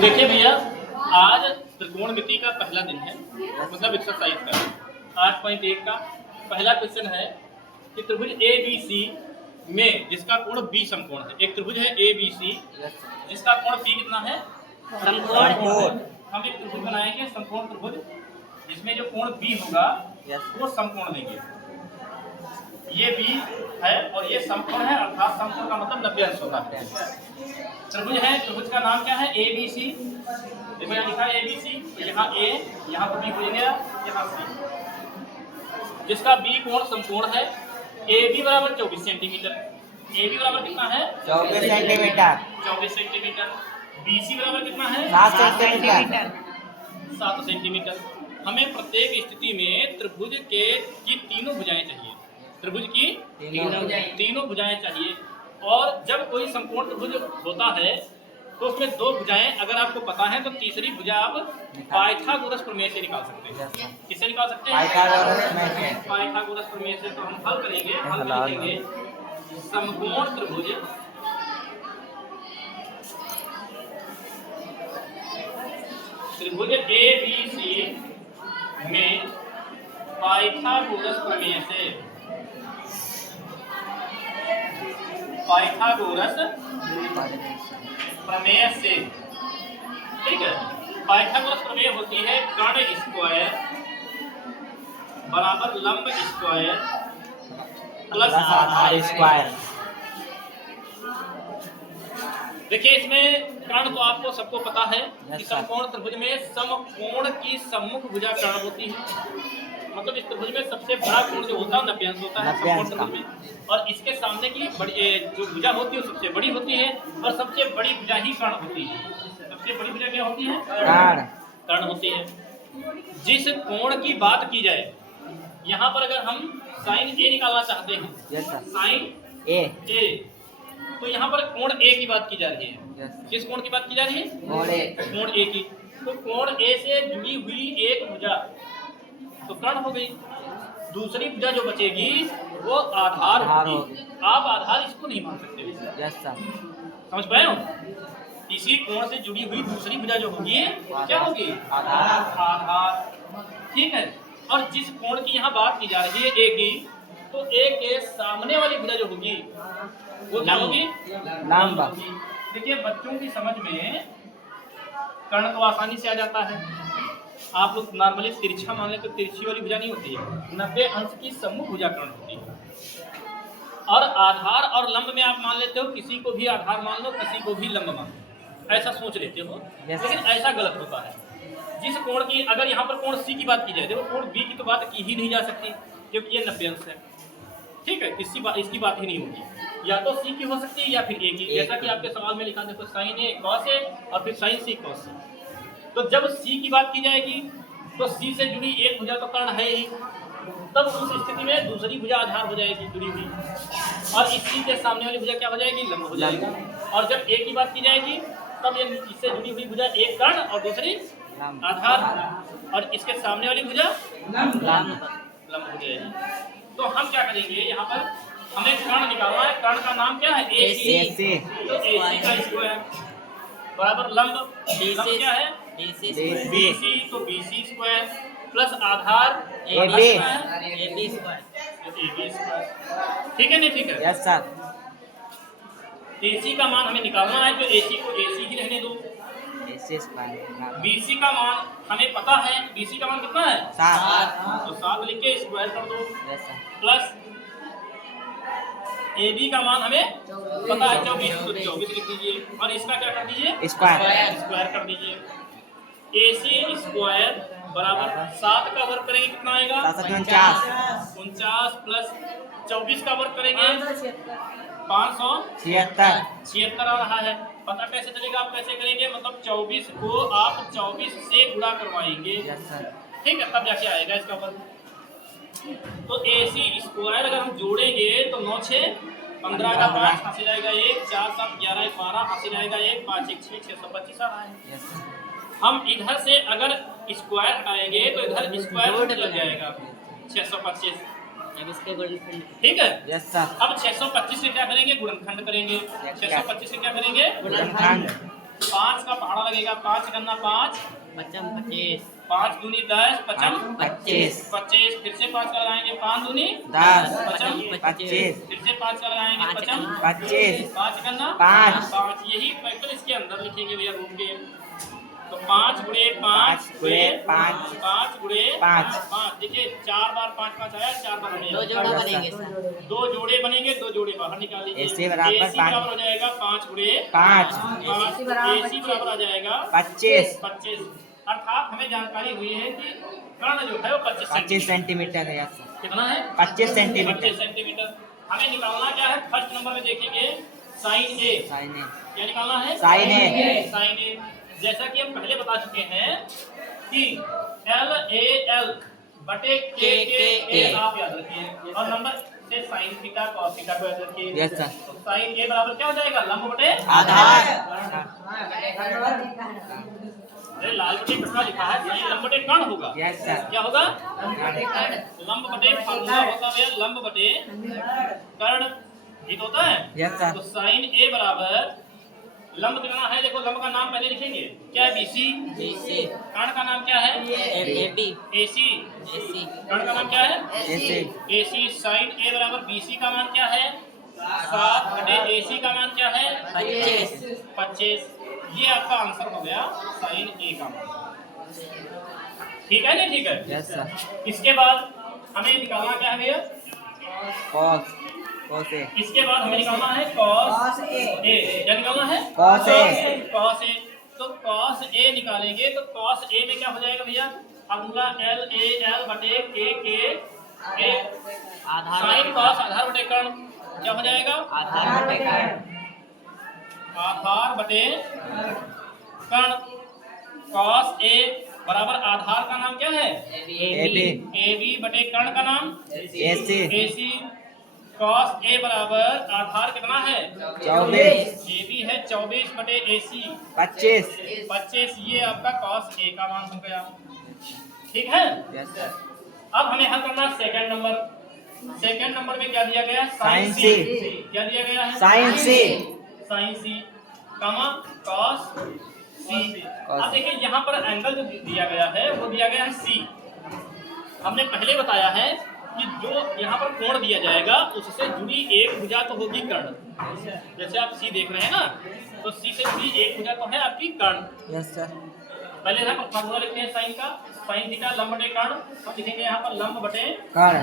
देखिए भैया, आज त्रिकोणमिति का पहला दिन है, मतलब एक्सरसाइज का 8.1 का पहला क्वेश्चन है कि त्रिभुज ABC में जिसका कोण B समकोण है। एक त्रिभुज है ABC जिसका कोण B कितना है? समकोण कोण। हम एक त्रिभुज बनाएंगे समकोण त्रिभुज, जिसमें जो कोण B होगा वो समकोण देंगे। ये B है और ये समकोण है, अर्थात समकोण का मतलब 90 अंश होता है। त्रिभुज है, त्रिभुज का नाम क्या है? ABC। देखो यहाँ लिखा है ABC, तो यहाँ A, यहाँ पर B हो गया, यहाँ C। जिसका B कोण समकोण है। AB बराबर 24 सेंटीमीटर। AB बराबर कितना है? 24 सेंटीमीटर। 24 सेंटीमीटर। BC बराबर कितना है? 7 सेंटीमीटर। 7 सेंटीमीटर। हमें प्रत्येक स्थिति में त्रिभुज की तीनों भुजाएं चाहिए। त्रिभुज की तीनों भुजाएं चाहिए। और जब कोई समकोण त्रिभुज होता है तो उसमें दो भुजाएं अगर आपको पता है तो तीसरी भुजा आप पाइथागोरस प्रमेय से निकाल सकते हैं। किससे निकाल सकते हैं? पाइथागोरस प्रमेय से। तो हम हल करेंगे, हल लिखेंगे समकोण त्रिभुज त्रिभुज ABC में पाइथागोरस प्रमेय से, पाइथागोरस प्रमेय से, ठीक है। पाइथागोरस प्रमेय होती है कर्ण स्क्वायर बराबर लंब स्क्वायर प्लस आधार स्क्वायर। देखिए इसमें कर्ण तो आपको सबको पता है कि समकोण त्रिभुज में समकोण की सम्मुख भुजा कर्ण होती है। मतलब इस त्रिभुज में सबसे बड़ा कोण जो होता है 90 अंश होता है समकोण त्रिभुज में, और इसके सामने की बड़ी जो भुजा होती है वो सबसे बड़ी होती है, और सबसे बड़ी भुजा ही कर्ण होती है। सबसे बड़ी भुजा क्या होती है? कर्ण होती है। जिस कोण की बात की जाए, यहाँ पर अगर हम साइन A निकालना चाहते हैं, साइन A, तो यहाँ पर कोण A की बात की जा रही है। किस कोण की बात की जा रही है? कोण A की। तो कोण A से जुड़ी हुई एक भुजा तो कर्ण हो गई। दूसरी भुजा जो बचेगी वो आधार होगी। आप आधार इसको नहीं मान सकते। समझ पाए हो? इसी कोण से जुड़ी हुई दूसरी भुजा जो होगी क्या होगी? आधार। ठीक है। और जिस कोण की यहाँ बात की जा रही है A की, तो A के सामने वाली भुजा जो होगी वो क्या होगी? लंब। देखिए बच्चों की समझ में कर्ण तो आसानी से आ जाता है। आप लोग नॉर्मली तिरछा मान लेते, तो तिरछी वाली भुजा नहीं होती है, 90 अंश की सम्मुख भुजा कर्ण होती है। और आधार और लंब में आप मान लेते हो, किसी को भी आधार मान लो, किसी को भी लंब मान लो, ऐसा सोच लेते हो। लेकिन ऐसा गलत होता है। जिस कोण की, अगर यहाँ पर कोण C की बात की जाए, देखो कोण B की तो बात की ही नहीं जा सकती क्योंकि ये 90 अंश है। ठीक है, इसकी बात ही नहीं होगी। या तो C की हो सकती है या फिर A की, जैसा कि आपके सवाल में लिखा, देखो साइन A cos A और फिर साइन C cos A। तो जब C की बात की जाएगी तो C से जुड़ी एक भुजा तो कर्ण है ही, तब उस स्थिति में दूसरी भुजा आधार हो जाएगी जुड़ी हुई, और इस C के सामने वाली भुजा क्या हो जाएगी? लंब हो जाएगी। और जब A की बात की जाएगी तब ये इससे जुड़ी हुई भुजा एक कर्ण और दूसरी आधार, और इसके सामने वाली भुजा लंब हो जाएगी। तो हम क्या करेंगे, यहाँ पर हमें कर्ण निकालना है। कर्ण का नाम क्या है? AC। तो AC का स्क्वायर बराबर लंब क्या है? BC, तो BC स्क्वायर प्लस आधार AB स्क्वायर। ठीक है नहीं? ठीक है। Yes sir. AC का मान हमें निकालना है, तो AC को AC ही रहने दो। BC का मान हमें पता है, BC का मान कितना है? 7। तो 7 लिख के स्क्वायर कर दो, प्लस AB का मान हमें पता है 24, तो 24 लिख दीजिए, और इसका क्या कर दीजिए? स्क्वायर कर दीजिए। AC स्क्वायर बराबर 7 का वर्ग करेंगे कितना आएगा? 49 प्लस 24 का वर्ग करेंगे 576 आ रहा है। पता कैसे चलेगा? आप कैसे करेंगे? मतलब 24 को आप 24 से गुणा करवाएंगे, ठीक है, तब जाके आएगा इसका वर्ग। तो AC स्क्वायर अगर हम जोड़ेंगे तो 9 6 15 का 5 हासिल आएगा 1, 4 7 11 12 हासिल आएगा 1, 5 1 6 625 आ रहा है। हम इधर से अगर स्क्वायर हटाएंगे तो इधर स्क्वायर लग जाएगा 625। अब इसके गुणनखंड, ठीक है। Yes sir. अब 625 से क्या करेंगे? गुणनखंड करेंगे। 625 से क्या करेंगे? गुणनखंड। 5 का पहाड़ा लगेगा, 5 करना 5, पचम 25 5 दूनी 10, पचम 25 25, फिर से 5 का लगाएंगे, 5 दूनी 10 पचम 25 फिर से 5 का लगाएंगे, पचम 25 5 करना 5 5, यही फैक्टर इसके अंदर लिखेंगे भैया रूप के। तो 5 गुणे 5 गुणे 5 5 गुणे 5 5, देखिए 4 बार 5 5 आया, 4 बार हमें 2 जोड़ा बनेंगे सर। 2 जोड़े बनेंगे, 2 जोड़े बाहर निकाल लीजिए। AC बराबर AC बराबर हो जाएगा 5 गुणे 5 AC बराबर आ जाएगा 25 25, अर्थात हमें जानकारी हुई है कि कर्ण जो है वो 25 सेंटीमीटर है यस सर। कितना है? 25 सेंटीमीटर 25 सेंटीमीटर। हमें निकालना क्या है? फर्स्ट नंबर में देखेंगे साइन ए, साइन ए क्या निकालना है? साइन ए साइन ए। जैसा कि हम पहले बता चुके हैं कि एल ए एल बटे के ए आप याद रखिए, और नंबर से साइन थीटा कॉस थीटा को याद रखिए। Yes sir. तो साइन ए बराबर क्या हो जाएगा? लंब बटे आधार अरे लाल बटे कटवा लिखा है, ये लंब बटे कर्ण होगा। Yes sir. क्या होगा? लंब बटे फॉर्मूला होता है लंब बटे कर्ण, ठीक होता है। Yes sir. तो साइन ए बराबर लंब कितना है? देखो लंब का नाम पहले लिखेंगे, क्या है? BC। BC कर्ण का नाम क्या है? AB AC। AC कर्ण का नाम क्या है? AC AC। साइन ए बराबर BC का मान क्या है? 7 बटे AC का मान क्या है? 25। ये आपका आंसर हो गया साइन ए का मान। ठीक है नहीं? ठीक है। Yes sir. इसके बाद हमें निकालना क्या है भैया? cos cos A इसके बाद हमें निकालना है cos A। क्या निकालना है? cos A cos A। तो cos A निकालेंगे तो cos A में क्या हो जाएगा भैया? फॉर्मूला L A L बटे K A। साइन cos आधार बटे कर्ण क्या हो जाएगा? आधार बटे कर्ण आधार बटे कर्ण। cos A बराबर आधार का नाम क्या है? AB AB बटे कर्ण का नाम AC AC। cos A बराबर आधार कितना है? 24 AB है 24 बटे AC 25 25। ये आपका cos A का मान हो गया। ठीक है। Yes sir. अब हमें हल करना सेकंड नंबर। सेकंड नंबर में क्या दिया गया? Sin C। C। क्या दिया गया है? sin C साइन C कमा cos C। अब देखिए यहाँ पर एंगल जो दिया गया है वो दिया गया है C। हमने पहले बताया है कि जो यहाँ पर कोण दिया जाएगा उससे जुड़ी एक भुजा तो होगी कर्ण। जैसे आप C देख रहे हैं ना, तो C से जुड़ी एक भुजा तो है आपकी कर्ण। Yes sir. पहले यहाँ पर फॉर्मूला लिखते हैं साइन का, साइन थीटा लंब बटे कर्ण। हम लिखेंगे यहाँ पर लंब बटे कर्ण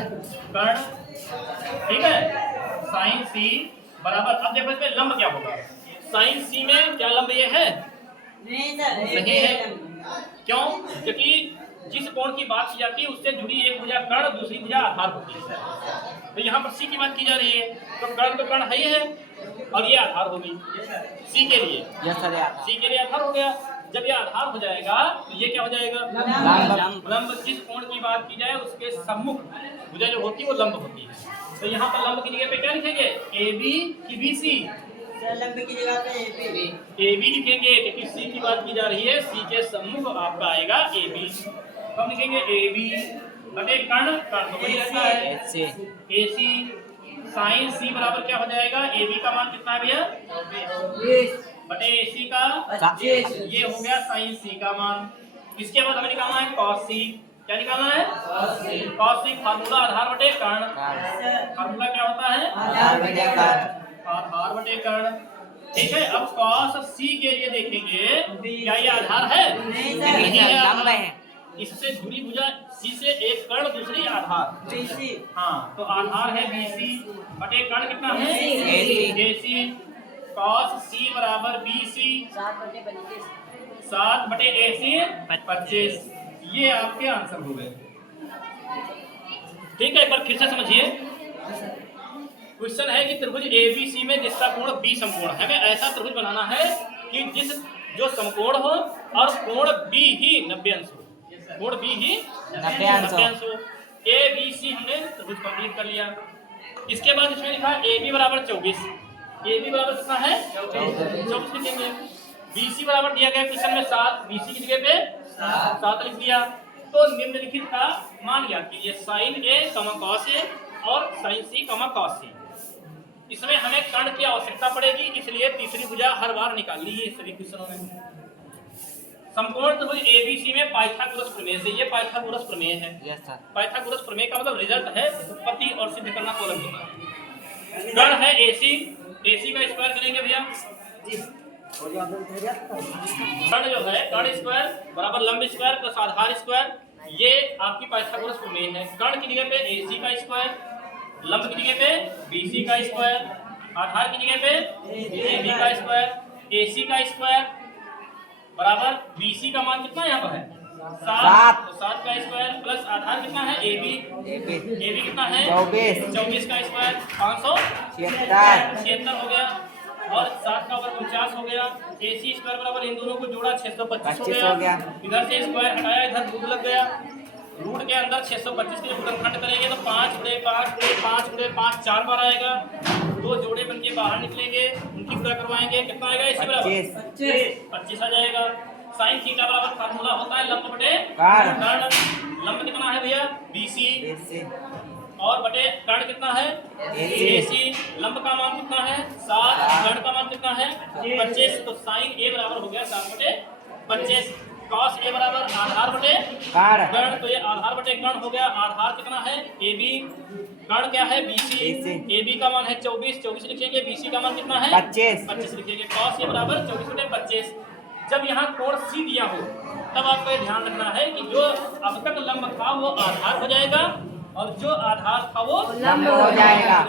कर्ण। ठीक है। साइन C बराबर, अब देखो इसमें लंब क्या होगा? साइन C में क्या लंब ये है? नहीं है। क्यों? क्योंकि जिस कोण की बात की जाती है उससे जुड़ी एक भुजा कर्ण, दूसरी भुजा आधार होती है। तो यहाँ पर C की बात की जा रही है, तो कर्ण है ही है, और ये आधार होगी C के लिए। Yes sir. C के लिए आधार हो गया। जब ये आधार हो जाएगा तो ये क्या हो जाएगा? लंब लंब। जिस कोण की बात की जाए उसके सम्मुख भुजा जो होती है वो लंब होती है। तो यहाँ पर लंब की जगह पे क्या लिखेंगे? AB की BC? लंब की जगह पे AB लिखेंगे क्योंकि C की बात की जा रही है। C के सम्मुख आपका आएगा AB। तो हम लिखेंगे AB बटे कर्ण, कर्ण तो वही रहता है AC। साइन C बराबर क्या हो जाएगा? AB का मान कितना है भैया? बटे AC का 25। ये हो गया साइन C का मान। इसके बाद हमें निकालना है cos C। क्या निकालना है? cos C। फार्मूला आधार बटे कर्ण। फार्मूला क्या होता है? आधार बटे कर्ण आधार बटे कर्ण। ठीक है। अब cos C के लिए देखेंगे, क्या ये आधार है? नहीं है, लंब है। इससे जुड़ी भुजा C से एक कर्ण, दूसरी आधार BC हाँ, तो आधार है BC बटे कर्ण कितना है? AC। cos C बराबर BC 7 बटे AC 25। ये आपके आंसर हो गए। ठीक है, एक बार फिर से समझिए। क्वेश्चन है कि त्रिभुज ABC में जिसका कोण B समकोण है, हमें ऐसा त्रिभुज बनाना है कि जो समकोण हो और कोण B ही 90 अंश हो। कोण B ही 90 अंश हो। ABC हमने त्रिभुज कंप्लीट कर लिया। इसके बाद इसमें लिखा AB बराबर 24। AB बराबर कितना है? 24 लिखेंगे। BC बराबर दिया गया क्वेश्चन में 7, BC की जगह पे 7 लिख दिया। तो निम्नलिखित का मान ज्ञात कीजिए, साइन A, cos A और साइन C, cos C। इसमें हमें कर्ण की आवश्यकता पड़ेगी, इसलिए तीसरी भुजा हर बार निकाल ली है सभी क्वेश्चनों में। समकोण त्रिभुज एबीसी में पाइथागोरस प्रमेय से, ये पाइथागोरस प्रमेय है। Yes sir. पाइथागोरस प्रमेय का मतलब रिजल्ट है उत्पत्ति और सिद्ध करना कोलम होता है। कर्ण है एसी, एसी का स्क्वायर करेंगे भैया जी। कर्ण जो है कर्ण स्क्वायर बराबर लंब स्क्वायर प्लस आधार स्क्वायर, ये आपकी पाइथागोरस प्रमेय है। कर्ण की जगह पे एसी का स्क्वायर, लंब की जगह पे बीसी का स्क्वायर, आधार की जगह पे एबी का स्क्वायर, एसी का स्क्वायर बराबर बीसी का मान कितना यहाँ पर है 7, तो 7 का स्क्वायर प्लस आधार कितना है एबी, एबी कितना है 24 का स्क्वायर 576 हो गया, और 7 का वर्ग 49 हो गया। एसी स्क्वायर बराबर इन दोनों को जोड़ा 625 हो गया। इधर से स्क्वायर हटाया, इधर रूट लग गया, रूट के अंदर 625 के गुणनखंड करेंगे तो 5 गुणे 5 गुणे 5 गुणे 5 4 बार आएगा, दो जोड़े बन के बाहर निकलेंगे, उनकी गुणा करवाएंगे, कितना आएगा इसी बराबर 25 आ जाएगा। साइन थीटा बराबर फार्मूला होता है लंब बटे कर्ण। लंब कितना है भैया बीसी, और बटे कर्ण कितना है एसी। लंब का मान कितना है 7, कर्ण का मान कितना है 25, तो साइन ए बराबर हो गया 7 बटे 25। कॉस ए बराबर आधार बटे कर्ण, तो ये आधार बटे कर्ण हो गया। आधार कितना है एबी, कर्ण क्या है बीसी, एबी का मान है 24 लिखेंगे, बीसी का मान कितना है 25 लिखेंगे। कॉस ए बराबर 24 बटे 25। जब यहाँ कोण सी दिया हो तब आपको ये ध्यान रखना है कि जो अब तक लंब था वो आधार हो जाएगा और जो आधार था वो लंब हो जाएगा।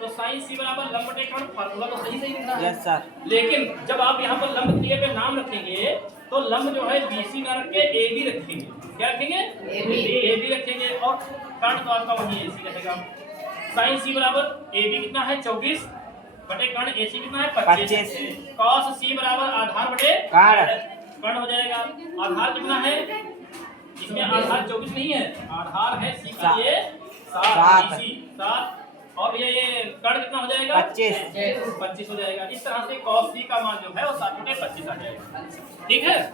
तो साइन सी बराबर लंब बटे कर्ण, फार्मूला तो सही लिख रहा है। Yes sir. लेकिन जब आप यहाँ पर लंब क्रिया पे नाम रखेंगे तो लंब जो है बीसी ना रख के एबी रखेंगे। क्या रखेंगे एबी रखेंगे, और कर्ण तो आपका वही एसी रहेगा। साइन सी बराबर एबी कितना है 24 बटे कर्ण एसी कितना है 25। कॉस सी बराबर आधार बटे कर्ण हो जाएगा। आधार कितना है इसमें आधार 24 नहीं है, आधार है सी का ये 7, और ये कर्ण कितना हो जाएगा 25 हो जाएगा। इस तरह से कॉस सी का मान जो है वो 7 बटे 25 आ जाएगा। ठीक है।